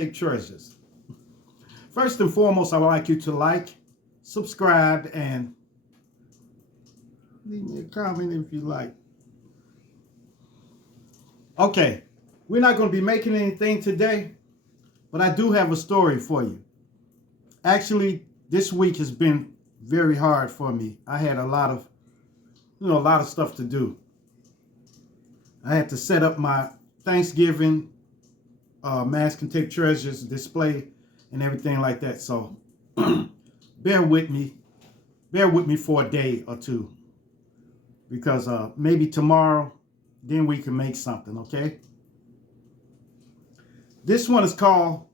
Tape Treasures. First and foremost, I would like you to like, subscribe, and leave me a comment if you like. Okay, we're not going to be making anything today, but I do have a story for you. Actually, this week has been very hard for me. I had a lot of stuff to do. I had to set up my Thanksgiving Mask and Tape Treasures display and everything like that. So bear with me for a day or two, because maybe tomorrow, then we can make something, okay? This one is called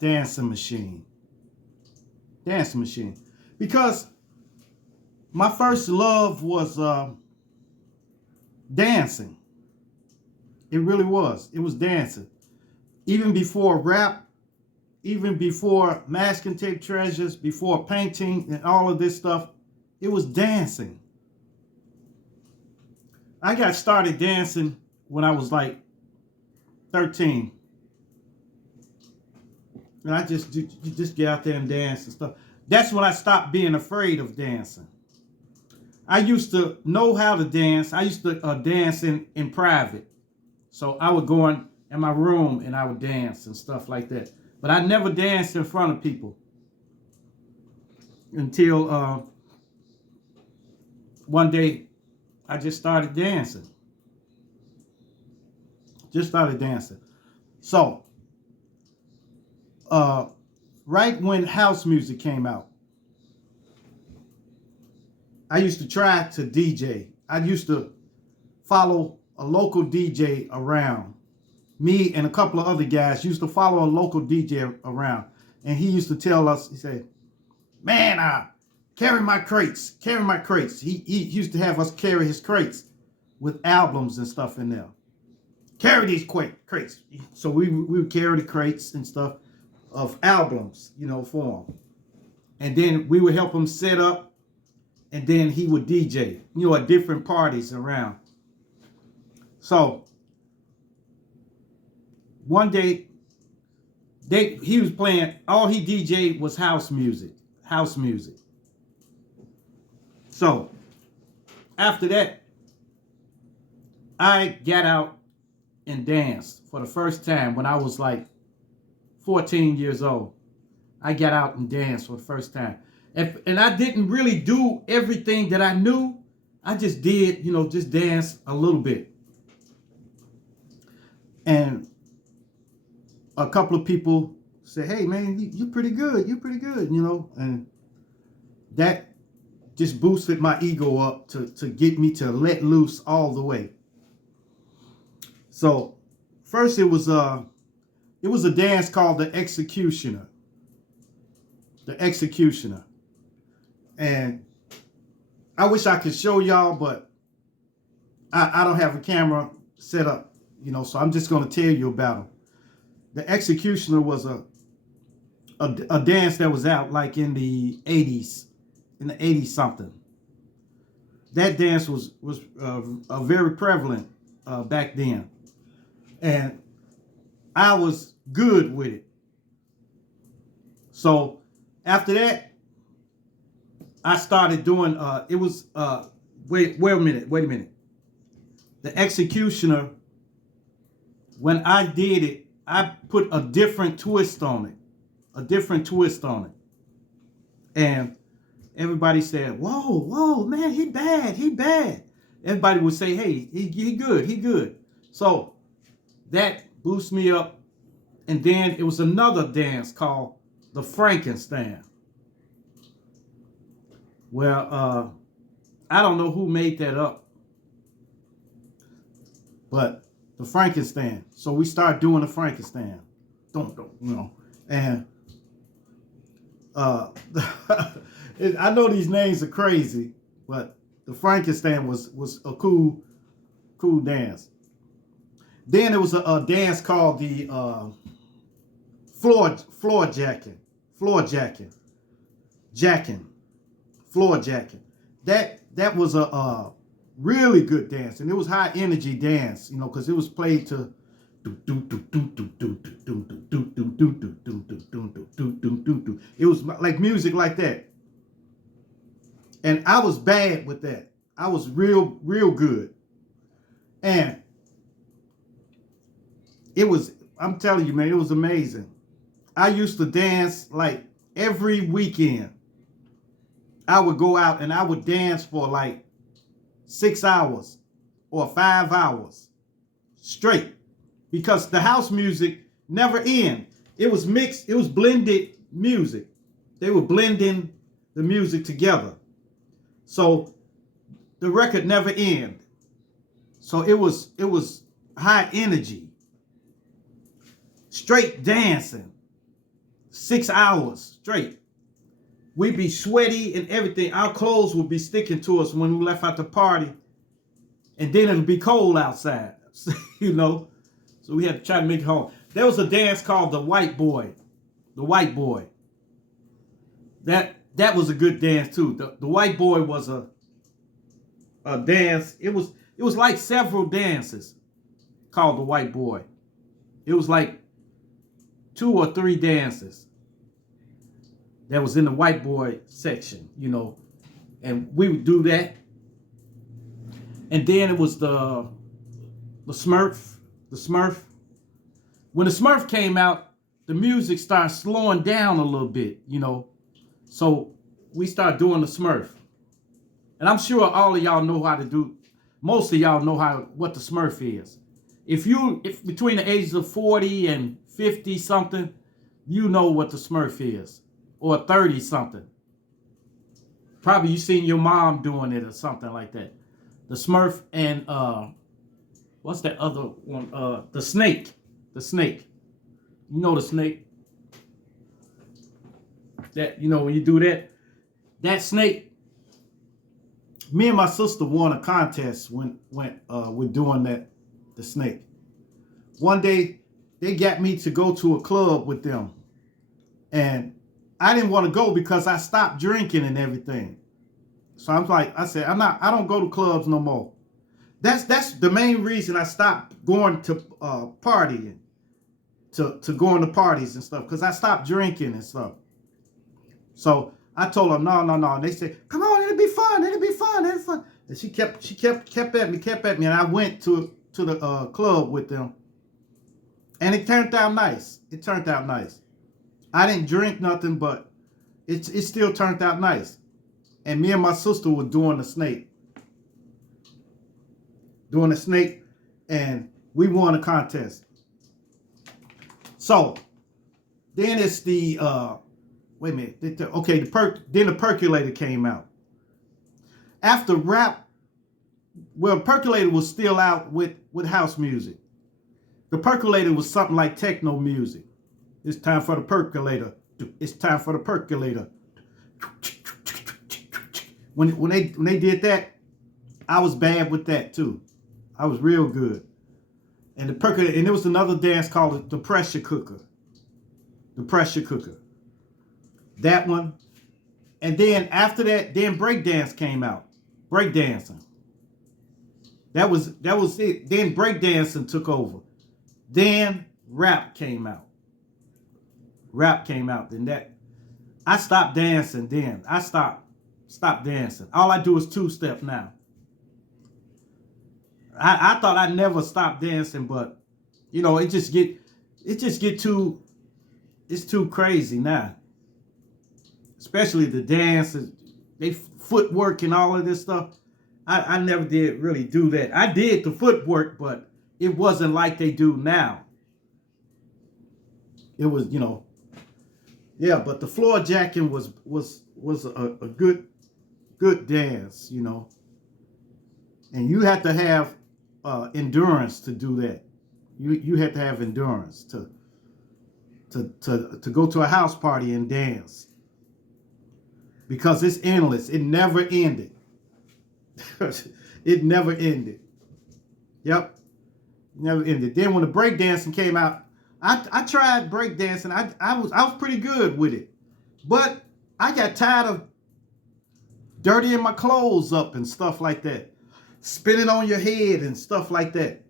Dancing Machine. Dancing Machine. Because my first love was dancing. It really was. It was dancing. Even before rap, even before Mask and Tape Treasures, before painting and all of this stuff, it was dancing. I got started dancing when I was like 13. And I just get out there and dance and stuff. That's when I stopped being afraid of dancing. I used to know how to dance. I used to dance in private. So I would go in my room and I would dance and stuff like that. But I never danced in front of people until one day I just started dancing. So, right when house music came out, I used to try to DJ. I used to follow a local DJ around. Me and a couple of other guys used to follow a local DJ around. And he used to tell us, he said, man, carry my crates. He used to have us carry his crates with albums and stuff in there. Carry these crates. So we would carry the crates and stuff of albums, for him. And then we would help him set up, and then he would DJ, at different parties around. So one day, he was playing, all he DJ'd was house music. So after that, I got out and danced for the first time when I was like 14 years old. I got out and danced for the first time. And I didn't really do everything that I knew. I just did, just dance a little bit. And a couple of people said, hey, man, you're pretty good. And that just boosted my ego up to get me to let loose all the way. So first it was a dance called the Executioner. And I wish I could show y'all, but I don't have a camera set up, so I'm just going to tell you about him. The Executioner was a dance that was out like in the 80s something. That dance was very prevalent back then. And I was good with it. So after that, I started doing, wait a minute. The Executioner, when I did it, I put a different twist on it. And everybody said, whoa, man, he bad. Everybody would say, hey, he good. So that boosts me up. And then it was another dance called the Frankenstein. Well, I don't know who made that up, but the Frankenstein. So we started doing the Frankenstein. And I know these names are crazy, but the Frankenstein was a cool dance. Then there was a dance called the floor jacking. That was a really good dance, and it was high energy dance, because it was played to It was like music like that. And I was bad with that. I was real good. And I'm telling you, man, it was amazing. I used to dance like every weekend. I would go out and I would dance for like 6 hours or 5 hours straight because the house music never end. It was mixed, it was blended music. They were blending the music together. So the record never end. So it was high energy. Straight dancing. 6 hours straight. We'd be sweaty and everything. Our clothes would be sticking to us when we left out the party. And then it'd be cold outside, you know. So we had to try to make it home. There was a dance called the White Boy. The White Boy. That was a good dance too. The White Boy was a dance. It was like several dances called the White Boy. It was like 2 or 3 dances that was in the White Boy section, you know. And we would do that. And then it was the Smurf. The Smurf. When the Smurf came out, the music started slowing down a little bit, you know. So we started doing the Smurf. And I'm sure all of y'all know how to do, most of y'all know what the Smurf is. If between the ages of 40 and 50 something, you know what the Smurf is. Or 30 something. Probably you seen your mom doing it or something like that. The Smurf and what's that other one? The snake. The snake. You know the snake? That, you know, when you do that snake. Me and my sister won a contest when we're doing the snake. One day they got me to go to a club with them. And I didn't want to go because I stopped drinking and everything. So I said, I don't go to clubs no more. That's the main reason I stopped going to partying, to going to parties and stuff, because I stopped drinking and stuff. So I told her, no. And they said, come on, it'll be fun. And she kept at me. And I went to the club with them. And it turned out nice. I didn't drink nothing, but it still turned out nice. And me and my sister were doing the snake. And we won a contest. So then it's the wait a minute. Then the percolator came out. After rap, well, percolator was still out with house music. The percolator was something like techno music. It's time for the percolator. It's time for the percolator. When they did that, I was bad with that too. I was real good. And the percolator, and there was another dance called the pressure cooker. The pressure cooker. That one. And then after that, then breakdance came out. Breakdancing. That was it. Then breakdancing took over. Then rap came out. Then I stopped dancing then. I stopped dancing. All I do is 2-step now. I thought I'd never stop dancing, but you know, it's too crazy now. Especially the dances, they footwork and all of this stuff. I never did really do that. I did the footwork, but it wasn't like they do now. It was, you know, yeah, but the floor jacking was a good dance, you know. And you had to have endurance to do that. You had to have endurance to go to a house party and dance. Because it's endless. It never ended. It never ended. Yep. Never ended. Then when the breakdancing came out, I tried breakdancing. I was pretty good with it. But I got tired of dirtying my clothes up and stuff like that. Spinning on your head and stuff like that.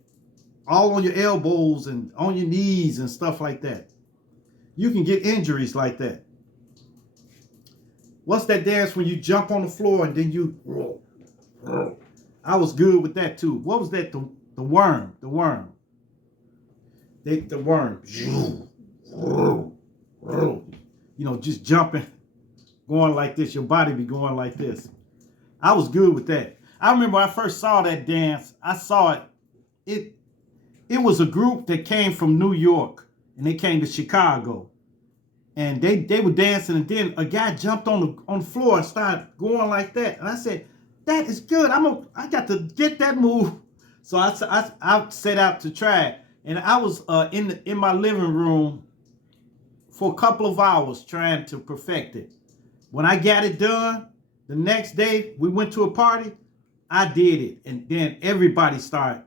all on your elbows and on your knees and stuff like that. You can get injuries like that. What's that dance when you jump on the floor and then you... I was good with that too. What was that? The worm. The worm. The worm. You know, just jumping, going like this. Your body be going like this. I was good with that. I remember when I first saw that dance. I saw it. It was a group that came from New York and they came to Chicago. And they were dancing, and then a guy jumped on the floor and started going like that. And I said, "That is good. I got to get that move." So I set out to try it, and I was in my living room for a couple of hours trying to perfect it. When I got it done, the next day we went to a party. I did it, and then everybody started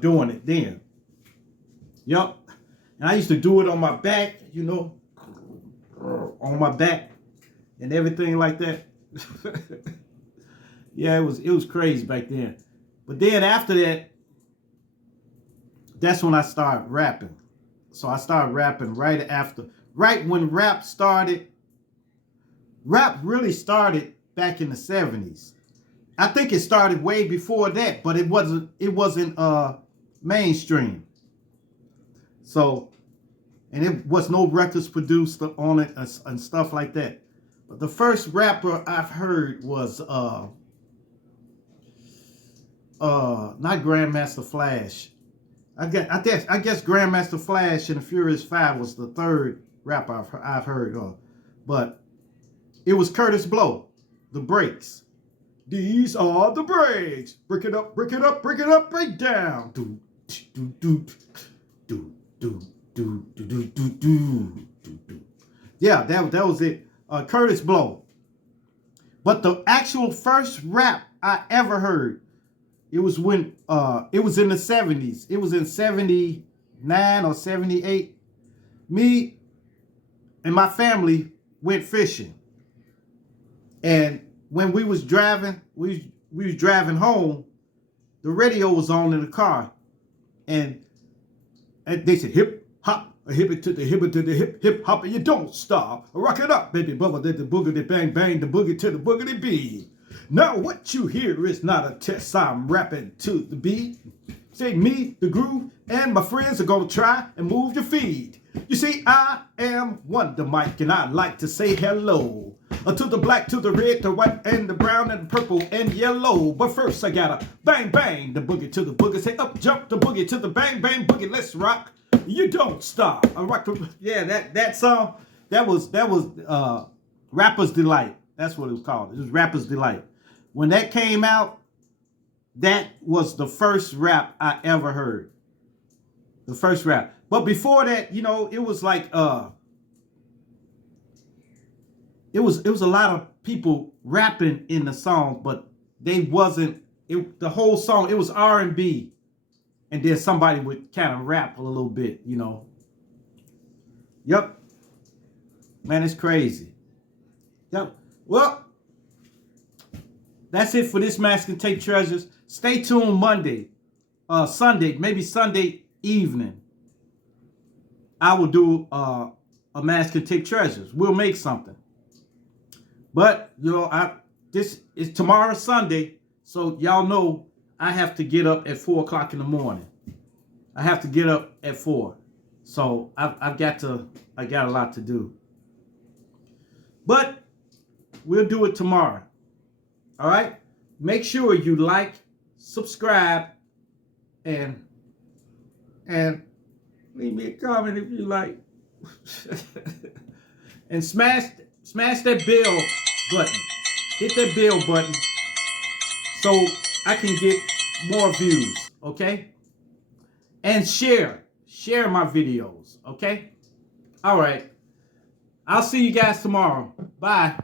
doing it. Then, yep. And I used to do it on my back, you know, on my back and everything like that. Yeah, it was crazy back then. But then after that, that's when I started rapping. So I started rapping right when rap started. Rap really started back in the 70s. I think it started way before that, but it wasn't mainstream. So, and it was no records produced on it and stuff like that. But the first rapper I've heard was not Grandmaster Flash. I guess Grandmaster Flash and the Furious Five was the third rapper I've heard of. But it was Curtis Blow, The Breaks. These are the breaks. Break it up, break it up, break it up, break down. Do do do do do. Yeah, that was it. Curtis Blow. But the actual first rap I ever heard, it was when it was in the 70s. It was in 79 or 78. Me and my family went fishing. And when we was driving, we was driving home, the radio was on in the car. And they said, hip hop, a hip it to the hip hop, and you don't stop. Rock it up, baby, bubble, the boogity bang bang, the boogie to the boogity beat. Now what you hear is not a test. I'm rapping to the beat. Say me, the groove, and my friends are gonna try and move your feet. You see, I am Wonder Mike, and I like to say hello to the black, to the red, the white, and the brown, and purple, and yellow. But first I gotta bang bang the boogie to the boogie. Say up jump the boogie to the bang bang boogie. Let's rock. You don't stop. I rock the, yeah, that song, that was Rapper's Delight. That's what it was called. It was Rapper's Delight. When that came out, that was the first rap I ever heard. The first rap. But before that, you know, it was like it was a lot of people rapping in the song, but they wasn't the whole song, it was R&B. And then somebody would kind of rap a little bit, you know. Yep. Man, it's crazy. Yep. Well, that's it for this Masking Tape Treasures. Stay tuned Sunday, maybe Sunday evening. I will do a Masking Tape Treasures. We'll make something. But, you know, this is tomorrow Sunday, so y'all know I have to get up at 4 o'clock in the morning. I have to get up at 4. So I got a lot to do. But we'll do it tomorrow. All right? Make sure you like, subscribe, and leave me a comment if you like. And smash that bell button. Hit that bell button so I can get more views, okay? And share my videos, okay? All right. I'll see you guys tomorrow. Bye.